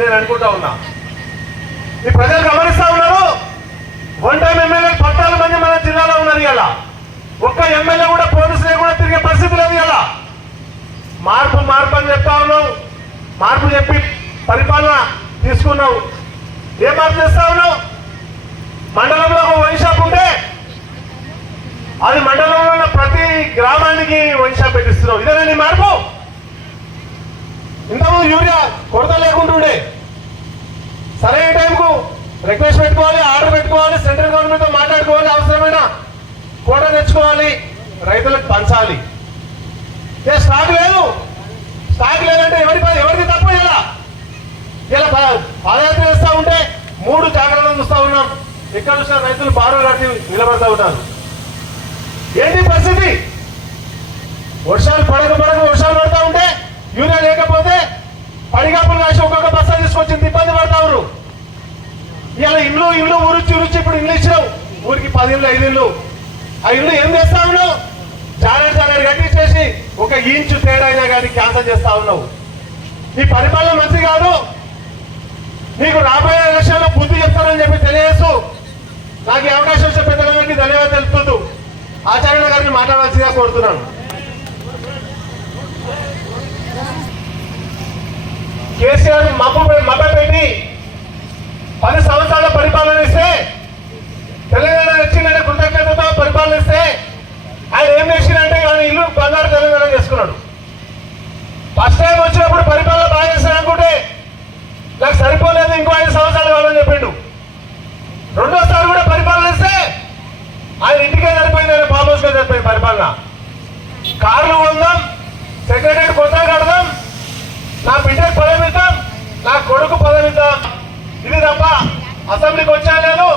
అని నేను అనుకుంటా ఉన్నా. ఈ ప్రజలు గమనిస్తా ఉన్నారు. వన్ టైం ఎమ్మెల్యే 14 మంది మన జిల్లాలో ఉన్నారు. ఇలా ఒక్క ఎమ్మెల్యే కూడా పోలీసులే కూడా తిరిగే పరిస్థితి లేదు. ఇలా మార్పు మార్పు అని చెప్తా ఉన్నావు. మార్పు చెప్పి పరిపాలన తీసుకున్నావు. ఏ మార్పు చేస్తా ఉన్నావు? మండలంలో ఒక వైన్ షాప్ ఉంటే అది మండలంలో ఉన్న ప్రతి గ్రామానికి వైన్ షాప్ పెట్టిస్తున్నావు. ఇదేనా నీ మార్పు? ఇంతకుముందు యూరియా కొరత లేకుంటుండే. సరైన టైంకు రిక్వెస్ట్ పెట్టుకోవాలి, ఆర్డర్ పెట్టుకోవాలి, సెంట్రల్ గవర్నమెంట్తో మాట్లాడుకోవాలి, అవసరమైన కోట తెచ్చుకోవాలి, రైతులకు పంచాలి. స్టాక్ లేదు. స్టాక్ లేదంటే ఎవరికి తప్ప. ఇలా పాదయాత్ర చేస్తూ ఉంటే 3 జాగ్రత్తలు చూస్తూ ఉన్నాం. ఎక్కడ చూసినా రైతులు బారో కట్టి నిలబడతా ఉంటారు. ఏంటి పరిస్థితి? వర్షాలు పడక వర్షాలు పడతా ఉంటే యూరియా లేకపోతే పడిగాపులు కాసి ఒక్కొక్క బస్తా తీసుకొచ్చి ఇబ్బంది పడతా ఉన్నారు. ఇలా ఇల్లు ఊరుచి ఇప్పుడు ఇల్లు ఇచ్చినావు. ఊరికి 10 ఇళ్ళు 5 ఇళ్ళు. ఆ ఇల్లు ఏం చేస్తా ఉన్నావు? జానేడు కట్టించేసి 1 ఇంచు తేడా అయినా కానీ క్యాన్సల్ చేస్తా ఉన్నావు. ఈ పరిపాలన మంచి కాదు. నీకు రాబోయే ఎలక్షన్లో బుద్ధి చెప్తానని చెప్పి తెలియజేస్తూ నాకు ఈ అవకాశం ఇచ్చే పెద్దలందరికీ ధన్యవాదాలు తెలుపుతూ ఆచార్య గారిని మాట్లాడాల్సిందిగా కోరుతున్నాను. కేసీఆర్ మభ్యపెట్టి 10 సంవత్సరాల పరిపాలన ఇస్తే, తెలంగాణ వచ్చిందంటే కృతజ్ఞతతో పరిపాలన ఇస్తే ఆయన ఏం చేసిందంటే ఆయన ఇల్లు బంగారు తెలంగాణ చేసుకున్నాడు. ఫస్ట్ టైం వచ్చినప్పుడు పరిపాలన బాగా చేస్తాను అనుకుంటే నాకు సరిపోలేదు, ఇంకో 5 సంవత్సరాలు కావాలని చెప్పిండు. రెండోసారి కూడా పరిపాలన ఇస్తే ఆయన ఇంటికే సరిపోయింది, ఆయన ఫామ్ హౌస్కే సరిపోయింది పరిపాలన. కార్లు కొందాం, సెక్రటరీ కొత్తగా కడదాం, నా బిడ్డకు పదవి ఇద్దాం, నా కొడుకు పదవి ఇద్దాం, ఇది తప్ప అసెంబ్లీకి వచ్చేయలేదు.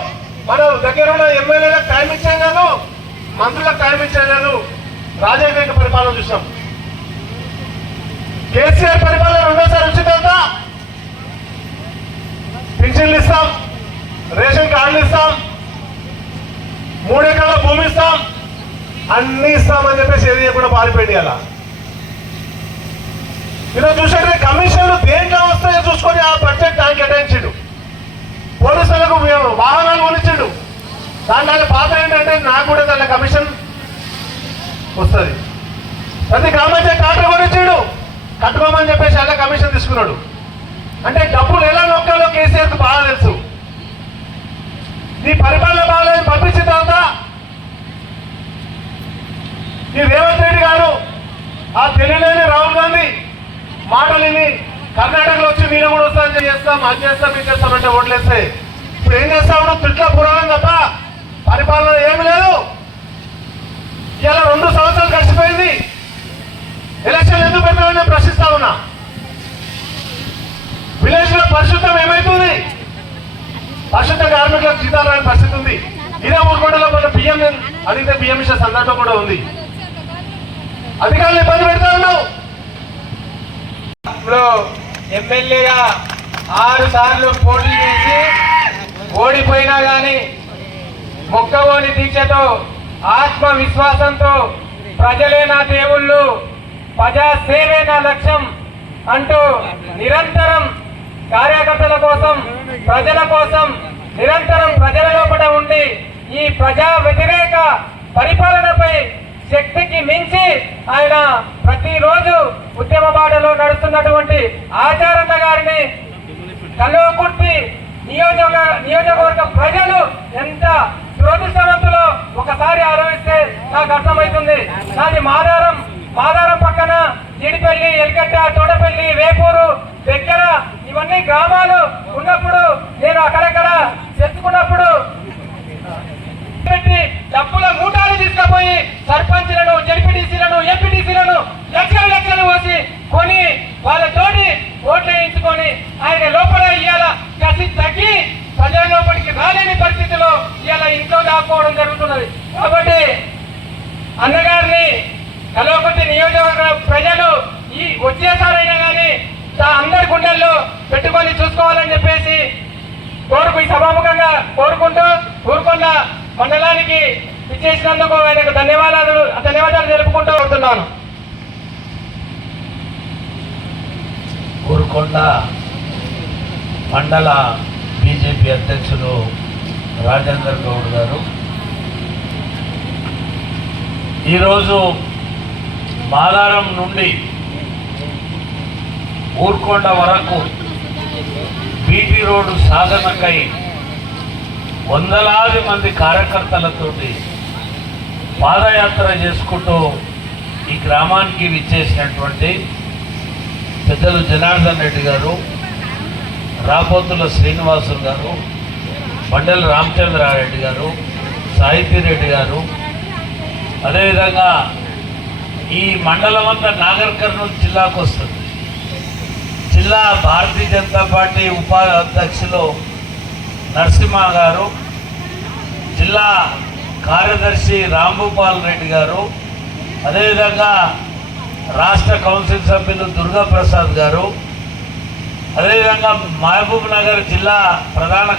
మన దగ్గర ఉన్న ఎమ్మెల్యేలకు టైం ఇచ్చేయలేదు, మంత్రులకు టైం ఇచ్చేయలేదు. రాజకీయ పరిపాలన చూసాం. కేసీఆర్ పరిపాలన రెండోసారి వచ్చిన తర్వాత పింఛన్లు ఇస్తాం, రేషన్ కార్డులు ఇస్తాం, 3 ఎకరాల భూమి ఇస్తాం, అన్ని ఇస్తామని చెప్పేసి ఏది చేయకుండా పారిపోయింది. అలా ఈరోజు చూసేటే కమిషన్లు దేంట్లో వస్తాయో చూసుకొని ఆ బడ్జెట్ దానికి కేటాయించాడు. పోలీసులకు వాహనాలు కొనిచ్చాడు. దాంట్లో పాత ఏంటంటే నాకు కూడా దాంట్లో కమిషన్ వస్తుంది. ప్రతి గ్రామానికి ట్రాక్టర్ కొనిచ్చాడు, కట్టుకోమని చెప్పేసి అలా కమిషన్ తీసుకున్నాడు. అంటే డబ్బులు ఎలా నొక్కాలో కేసీఆర్కు బాగా తెలుసు. నీ పరిపాలన బాగాలేదని పంపించిన తర్వాత ఈ రేవంత్ రెడ్డి గారు ఆ తెలియలేని రాహుల్ గాంధీ మాటలు విని కర్ణాటకలో వచ్చి నేను కూడా వస్తాను, చేస్తాం, అది చేస్తాం, ఇది చేస్తామంటే ఓట్లేస్తే ఇప్పుడు ఏం చేస్తాము? తిట్ల పురాణం తప్ప పరిపాలన ఏమి లేదు. ఇలా 2 సంవత్సరాలు గడిచిపోయింది. ఎలక్షన్ ఎందుకు పెట్టాలని నేను ప్రశ్నిస్తా ఉన్నా. విలేజ్ లో పరిశుద్ధం ఏమైతుంది? పరిశుద్ధ కార్మికులకు జీతాలు రాని పరిస్థితి ఉంది. ఇదే ఊరుకోటలో కొంత బియ్యం అడిగితే బియ్యం ఇచ్చే సందర్భం కూడా ఉంది. అధికారులు ఇబ్బంది పెడతా ఉన్నావు. ఎమ్మెల్యేగా 6 సార్లు పోటీ చేసి ఓడిపోయినా గాని మొక్కవోని దీక్షతో, ఆత్మవిశ్వాసంతో ప్రజలే నా దేవుళ్ళు, ప్రజాసేవే నా లక్ష్యం అంటూ నిరంతరం కార్యకర్తల కోసం, ప్రజల కోసం నిరంతరం ప్రజల లోపల ఉండి ఈ ప్రజా వ్యతిరేక పరిపాలనపై శక్తికి మించి ఆయన ప్రతిరోజు ఉద్యమ బాటలో నడుస్తున్నటువంటి ఆచార్య గారిని కల్వకుర్తి నియోజకవర్గ ప్రజలు ఎంత దురదృష్టవంతులో ఒకసారి ఆలోచిస్తే నాకు అర్థమవుతుంది. నాది మాదారం పక్కన జిడిపల్లి, ఎల్కట్ట, తోటపల్లి, వేపూరు దగ్గర ఇవన్నీ గ్రామాలు ఉన్నప్పుడు నేను అక్కడక్కడ చెప్పుకున్నప్పుడు పెట్టి డబ్బుల మూటాలు తీసుకుపోయి సర్పంచ్లను, జడ్పీటీసీలను, ఎంపీటీసీలను లక్షలు పోసి కొని వాళ్ళతోటి ఓట్లు వేయించుకొని ఆయన లోపల ఇవాళ కసి తగ్గి ప్రజల లోపలికి రాలేని పరిస్థితిలో ఇవాళ ఇంట్లో దాక్కోవడం జరుగుతున్నది. కాబట్టి అన్నగారిని కల్వకుర్తి నియోజకవర్గ ప్రజలు ఈ వచ్చేసారైనా కానీ అందరి గుండెల్లో పెట్టుకొని చూసుకోవాలని చెప్పేసి ఈ సభాముఖంగా కోరుకుంటూ ఊరుకొండ మండలానికి ఇచ్చేసినందుకు ఆయనకు ధన్యవాదాలు తెలుపుకుంటూ ఉంటున్నాను. ఊరుకొండ మండల బీజేపీ అధ్యక్షులు రాజేందర్ గౌడ్ గారు ఈరోజు మాదారం నుండి ఊర్కొండ వరకు బీటీ రోడ్డు సాధనకై వందలాది మంది కార్యకర్తలతోటి పాదయాత్ర చేసుకుంటూ ఈ గ్రామానికి విచ్చేసినటువంటి పెద్దలు జనార్దన్ రెడ్డి గారు, రాపోతుల శ్రీనివాసులు గారు, మండల రామచంద్రారెడ్డి గారు, సాహితీ రెడ్డి గారు, అదేవిధంగా ఈ మండలం అంతా నాగర్ కర్నూలు జిల్లాకు వస్తుంది. జిల్లా భారతీయ జనతా పార్టీ ఉపాధ్యక్షులు నరసింహ గారు, జిల్లా కార్యదర్శి రాంభూపాల్ రెడ్డి గారు, అదేవిధంగా రాష్ట్ర కౌన్సిల్ సభ్యులు దుర్గాప్రసాద్ గారు, అదేవిధంగా మహబూబ్ నగర్ జిల్లా ప్రధాన